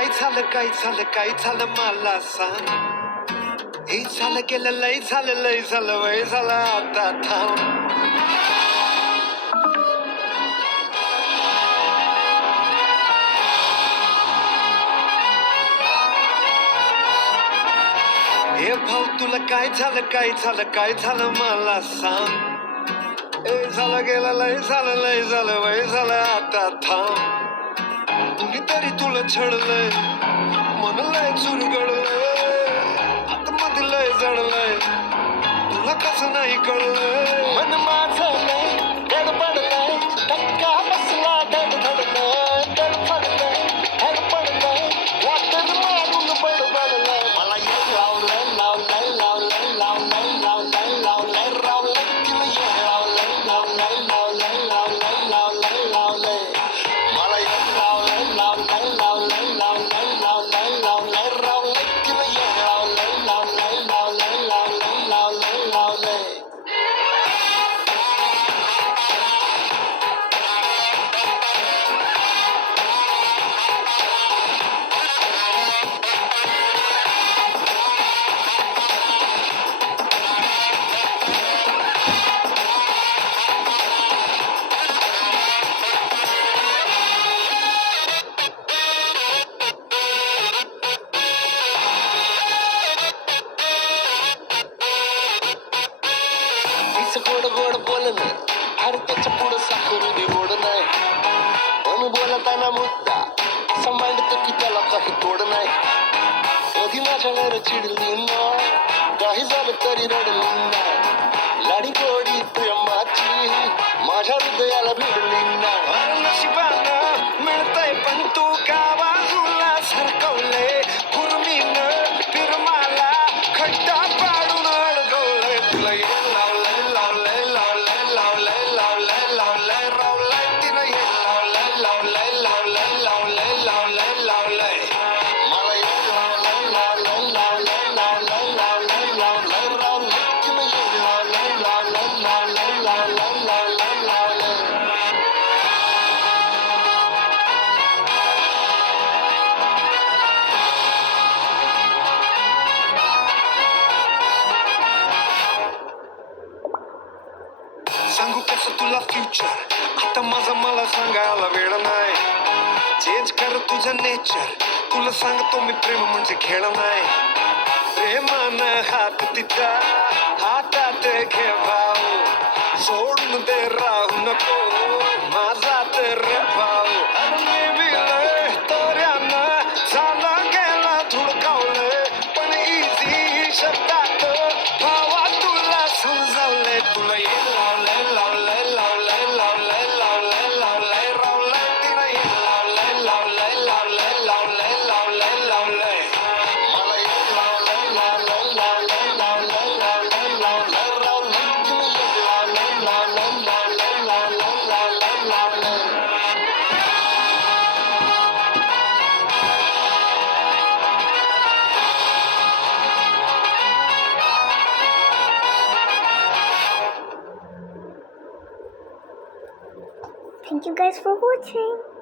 काय झालं मला सांग. हे झालं गेलं लय झालं वय झालं आता थांब. हे भाऊ तुला काय झालं मला सांग. हे झालं गेलं लय झालं वय झालं आता थांब. कुणीतरी तुला छळलंय मन लय चुरगळलंय आता मध्ये लय जडलंय तुला कसं नाही कळलंय. मन माझं लय गडबडलंय धक्का बसला धडधडलंय धडफडलंय धडपडलंय वाटण मारून बडबडलंय. मला ये लावलंय लावलंय लावलंय लावलंय लावलंय लावलंय रावलंय तिला ये लावलंय लावलंय लावलंय लावलंय लावलंय लावलंय. मला ये लावलंय लावलंय लावलंय लावलंय लावलंय लावलंय रावलंय तिला ये लावलंय लावलंय लावलंय लावलंय लावलंय लावलंय. तिचं गोड गोड बोलणं अरे त्याच्या पुढं साखर बी गोड नाही. पण बोलताना मुद्दा असं मांडतो की त्याला काही तोड नाही. कधी माझ्यावर चिडली नाही काही झालं तरी रडली नाही. लाडी गोडी प्रेमाची माझ्या हृदयाला भिडली नाही. नशिबानं मिळतंय पण तू का बाजूला सरकवलंय कुर्मीनं फिरमाला खड्डा पाडून अडगवलंय. तुला ये लावलंय लावलंय लावलंय लावलंय लावलंय लावलंय रावलंय तिनं ये लावलंय लावलंय लावलंय लावलंय लावलंय लावलंय. मला ये लावलंय लावलंय लावलंय लावलंय लावलंय लावलंय रावलंय तिनं ये लावलंय लावलंय लावलंय लावलंय लावलंय लावलंय. सांगू कसं तुला फ्युचर आता माझं मला सांगायला वेळ नाही. चेंज कर तुझं नेचर तुला सांगतो मी प्रेम म्हणजे खेळ नाही. प्रेमानं हात तिचा हातात घे भाऊ सोडून दे राहू नको माझा तर भाऊ. अरे मी बिलय तोऱ्यानं झाला गेला धुडकावलंय पण इझी शब्दात भावा तुला समजावलंय. तुला ये लावलंय लावलंय लावलंय लावलंय लावलंय लावलंय रावलंय तिला ये लावलंय लावलंय लावलंय लावलंय लावलंय लावलंय. मला ये लावलंय लावलंय लावलंय लावलंय लावलंय लावलंय रावलंय तिला ये लावलंय लावलंय लावलंय लावलंय लावलंय लावलंय. Thank you guys for watching.